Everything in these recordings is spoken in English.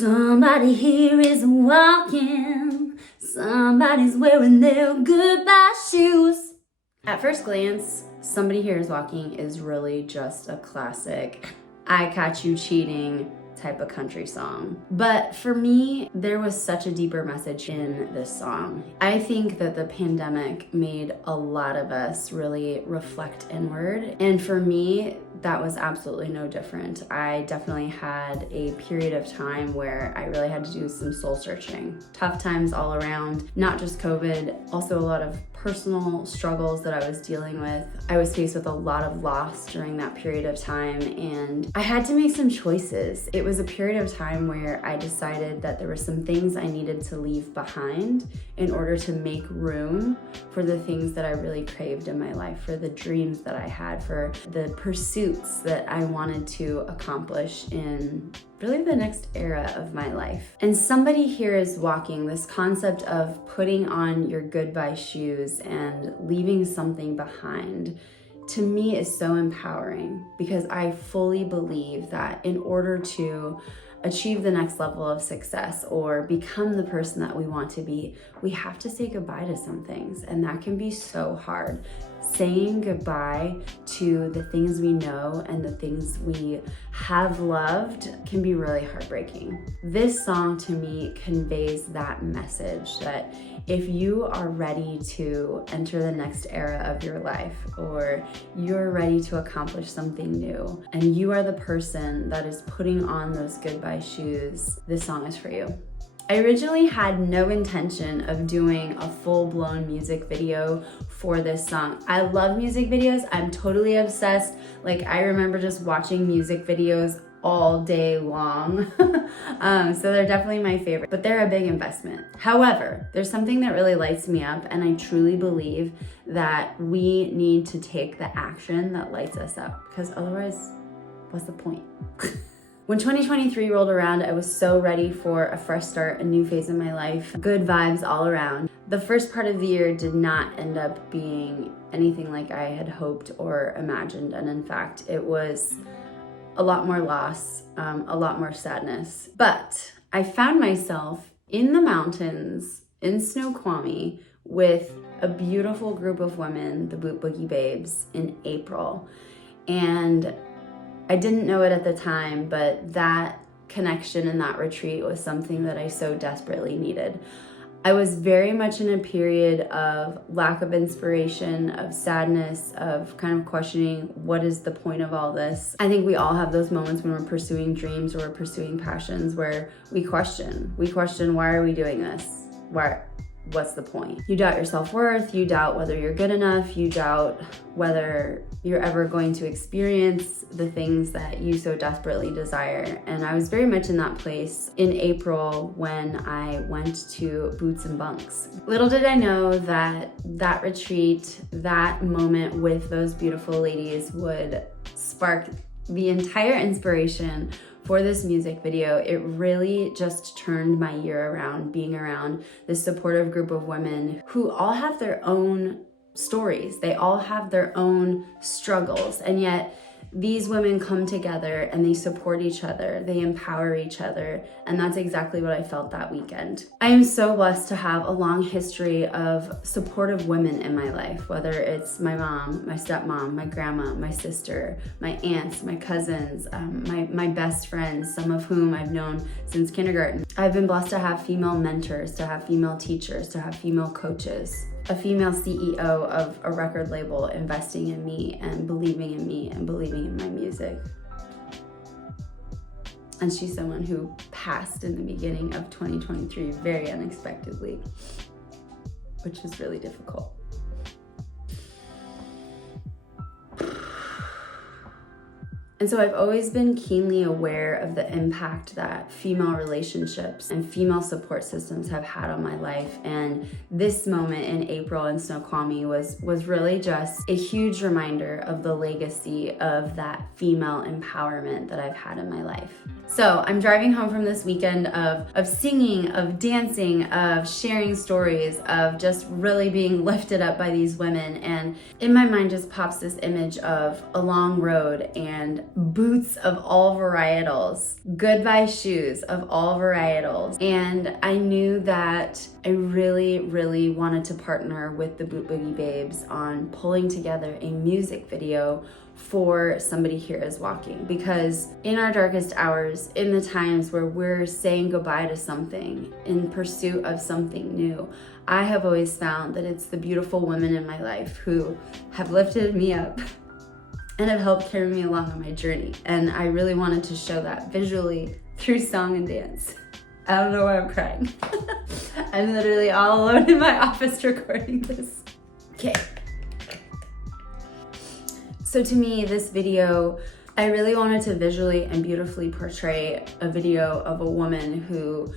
Somebody here is walking. Somebody's wearing their goodbye shoes. At first glance, Somebody Here Is Walking is really just a classic I Catch You Cheating type of country song. But for me, there was such a deeper message in this song. I think that the pandemic made a lot of us really reflect inward. And for me, that was absolutely no different. I definitely had a period of time where I really had to do some soul searching. Tough times all around, not just COVID, also a lot of personal struggles that I was dealing with. I was faced with a lot of loss during that period of time, and I had to make some choices. It was a period of time where I decided that there were some things I needed to leave behind in order to make room for the things that I really craved in my life, for the dreams that I had, for the pursuits that I wanted to accomplish in really the next era of my life. And Somebody Here Is Walking, this concept of putting on your goodbye shoes and leaving something behind, to me is so empowering, because I fully believe that in order to achieve the next level of success or become the person that we want to be, we have to say goodbye to some things, and that can be so hard. Saying goodbye to the things we know and the things we have loved can be really heartbreaking. This song to me conveys that message that if you are ready to enter the next era of your life, or you're ready to accomplish something new, and you are the person that is putting on those goodbye shoes, this song is for you. I originally had no intention of doing a full-blown music video for this song. I love music videos. I'm totally obsessed. Like, I remember just watching music videos all day long. So they're definitely my favorite, but they're a big investment. However, there's something that really lights me up, and I truly believe that we need to take the action that lights us up, because otherwise, what's the point? When 2023 rolled around, I was so ready for a fresh start, a new phase in my life, good vibes all around. The first part of the year did not end up being anything like I had hoped or imagined, and in fact, it was a lot more loss, a lot more sadness. But I found myself in the mountains in Snoqualmie with a beautiful group of women, the Boot Boogie Babes, in April. And I didn't know it at the time, but that connection and that retreat was something that I so desperately needed. I was very much in a period of lack of inspiration, of sadness, of kind of questioning, what is the point of all this? I think we all have those moments when we're pursuing dreams or we're pursuing passions where we question, why are we doing this? What's the point? You doubt your self-worth, you doubt whether you're good enough, you doubt whether you're ever going to experience the things that you so desperately desire. And I was very much in that place in April when I went to Boots and Bunks. Little did I know that that retreat, that moment with those beautiful ladies would spark the entire inspiration for this music video. It really just turned my year around, being around this supportive group of women who all have their own stories. They all have their own struggles, and yet these women come together and they support each other, they empower each other, and that's exactly what I felt that weekend. I am so blessed to have a long history of supportive women in my life, whether it's my mom, my stepmom, my grandma, my sister, my aunts, my cousins, my best friends, some of whom I've known since kindergarten. I've been blessed to have female mentors, to have female teachers, to have female coaches, a female CEO of a record label investing in me and believing in my music. And she's someone who passed in the beginning of 2023 very unexpectedly, which was really difficult. And so I've always been keenly aware of the impact that female relationships and female support systems have had on my life. And this moment in April in Snoqualmie was really just a huge reminder of the legacy of that female empowerment that I've had in my life. So I'm driving home from this weekend of singing, of dancing, of sharing stories, of just really being lifted up by these women. And in my mind just pops this image of a long road and boots of all varietals, goodbye shoes of all varietals. And I knew that I really wanted to partner with the Boot Boogie Babes on pulling together a music video for Somebody Here Is Walking, because in our darkest hours, in the times where we're saying goodbye to something in pursuit of something new, I have always found that it's the beautiful women in my life who have lifted me up and have helped carry me along on my journey. And I really wanted to show that visually through song and dance. I don't know why I'm crying. I'm literally all alone in my office recording this. Okay. So to me, this video, I really wanted to visually and beautifully portray a video of a woman who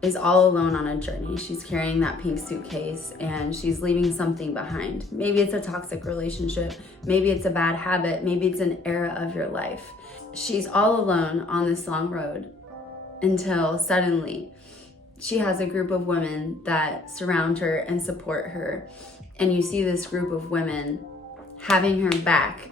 is all alone on a journey. She's carrying that pink suitcase and she's leaving something behind. Maybe it's a toxic relationship, maybe it's a bad habit, maybe it's an era of your life. She's all alone on this long road until suddenly she has a group of women that surround her and support her. And you see this group of women having her back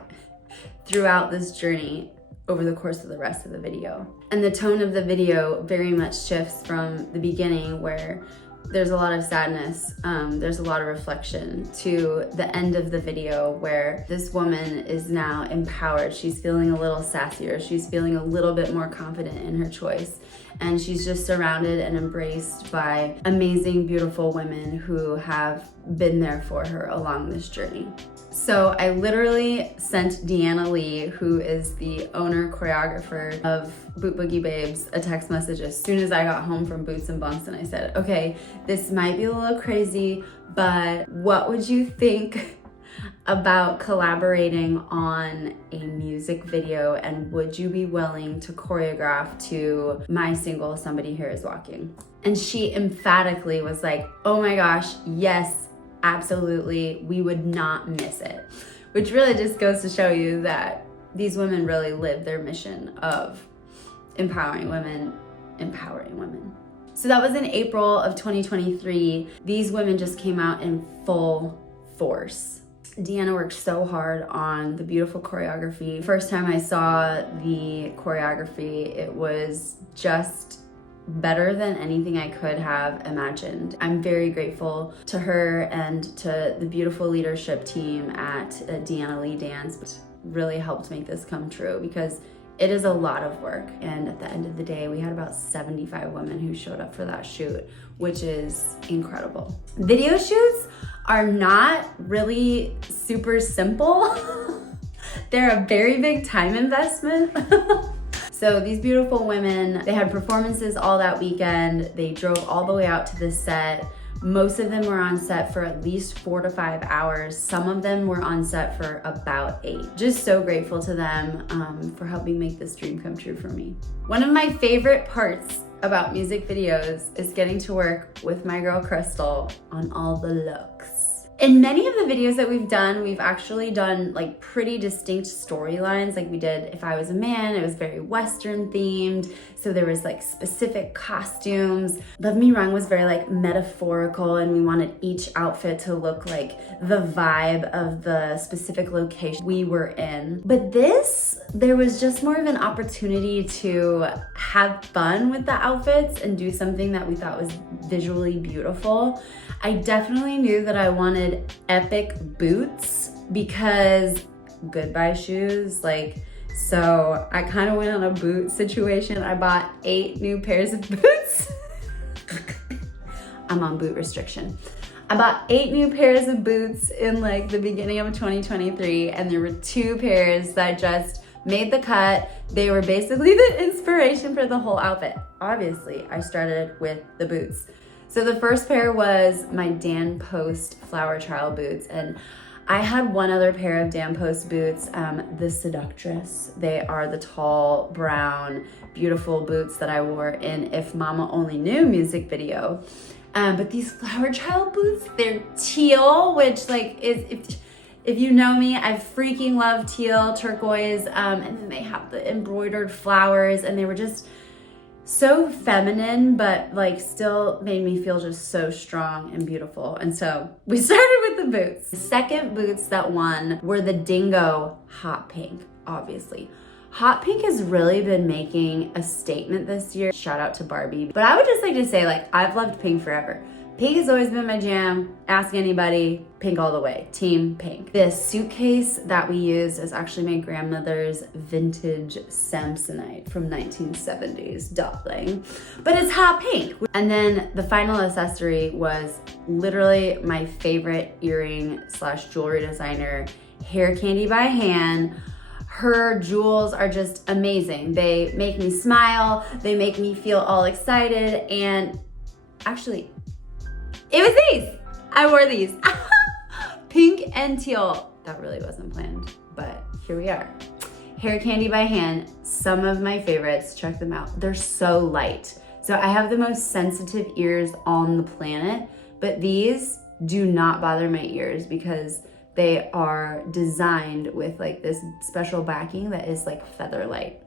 throughout this journey over the course of the rest of the video. And the tone of the video very much shifts from the beginning, where there's a lot of sadness, there's a lot of reflection, to the end of the video where this woman is now empowered. She's feeling a little sassier, she's feeling a little bit more confident in her choice, and she's just surrounded and embraced by amazing, beautiful women who have been there for her along this journey. So I literally sent Deanna Lee, who is the owner choreographer of Boot Boogie Babes, a text message as soon as I got home from Boots and Bunks, and I said, okay, this might be a little crazy, but what would you think about collaborating on a music video, and would you be willing to choreograph to my single, Somebody Here Is Walking? And she emphatically was like, oh my gosh, yes, absolutely, we would not miss it. Which really just goes to show you that these women really live their mission of empowering women, empowering women. So that was in April of 2023. These women just came out in full force. Deanna worked so hard on the beautiful choreography. First time I saw the choreography, it was just better than anything I could have imagined. I'm very grateful to her and to the beautiful leadership team at Deanna Lee Dance, which really helped make this come true, because it is a lot of work. And at the end of the day, we had about 75 women who showed up for that shoot, which is incredible. Video shoots are not really super simple. They're a very big time investment. So these beautiful women, they had performances all that weekend. They drove all the way out to the set. Most of them were on set for at least 4 to 5 hours. Some of them were on set for about 8. Just so grateful to them for helping make this dream come true for me. One of my favorite parts about music videos is getting to work with my girl Crystal on all the looks. In many of the videos that we've done, we've actually done like pretty distinct storylines. Like we did If I Was a Man, it was very Western themed. So there was like specific costumes. Love Me Wrong was very like metaphorical, and we wanted each outfit to look like the vibe of the specific location we were in. But this, there was just more of an opportunity to have fun with the outfits and do something that we thought was visually beautiful. I definitely knew that I wanted epic boots because goodbye shoes, so I kind of went on a boot situation. I bought 8 new pairs of boots. I'm on boot restriction. I bought 8 new pairs of boots in like the beginning of 2023, and there were 2 pairs that just made the cut. They were basically the inspiration for the whole outfit. Obviously, I started with the boots. So the first pair was my Dan Post Flower Child boots, and I had one other pair of Dan Post boots, the Seductress. They are the tall, brown, beautiful boots that I wore in If Mama Only Knew music video. But these Flower Child boots, they're teal, which like is, if you know me, I freaking love teal, turquoise, and then they have the embroidered flowers, and they were just so feminine, but like still made me feel just so strong and beautiful. And so we started with the boots. The second boots that won were the Dingo Hot Pink, obviously. Hot pink has really been making a statement this year. Shout out to Barbie. But I would just like to say, like, I've loved pink forever. Pink has always been my jam. Ask anybody, pink all the way. Team pink. This suitcase that we used is actually my grandmother's vintage Samsonite from 1970s, darling. But it's hot pink. And then the final accessory was literally my favorite earring slash jewelry designer, Hair Candy by Hand. Her jewels are just amazing. They make me smile. They make me feel all excited. And actually, it was these. I wore these. Pink and teal. That really wasn't planned, but here we are. Hair Candy by Hand, some of my favorites. Check them out. They're so light. So I have the most sensitive ears on the planet, but these do not bother my ears because they are designed with like this special backing that is like feather light.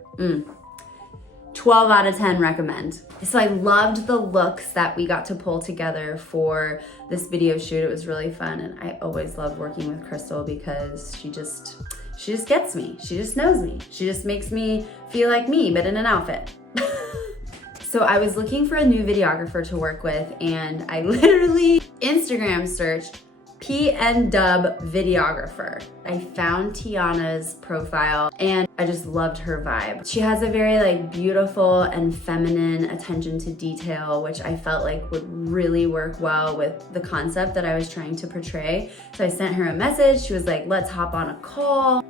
12 out of 10 recommend. So I loved the looks that we got to pull together for this video shoot. It was really fun, and I always love working with Crystal because she just gets me. She just knows me. She just makes me feel like me, but in an outfit. So I was looking for a new videographer to work with, and I literally Instagram searched PNW videographer. I found Tiana's profile and I just loved her vibe. She has a very like beautiful and feminine attention to detail, which I felt like would really work well with the concept that I was trying to portray. So I sent her a message. She was like, let's hop on a call.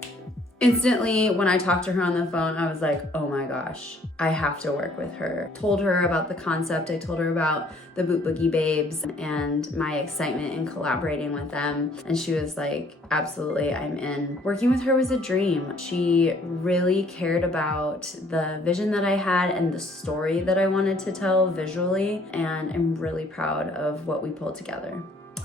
Instantly, when I talked to her on the phone, I was like, oh my gosh, I have to work with her. Told her about the concept. I told her about the Boot Boogie Babes and my excitement in collaborating with them. And she was like, absolutely, I'm in. Working with her was a dream. She really cared about the vision that I had and the story that I wanted to tell visually. And I'm really proud of what we pulled together.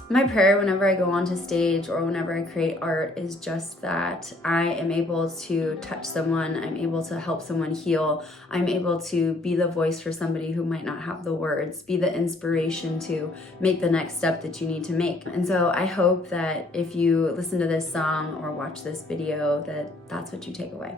My prayer whenever I go onto stage or whenever I create art is just that I am able to touch someone, I'm able to help someone heal, I'm able to be the voice for somebody who might not have the words, be the inspiration to make the next step that you need to make. And so I hope that if you listen to this song or watch this video, that that's what you take away.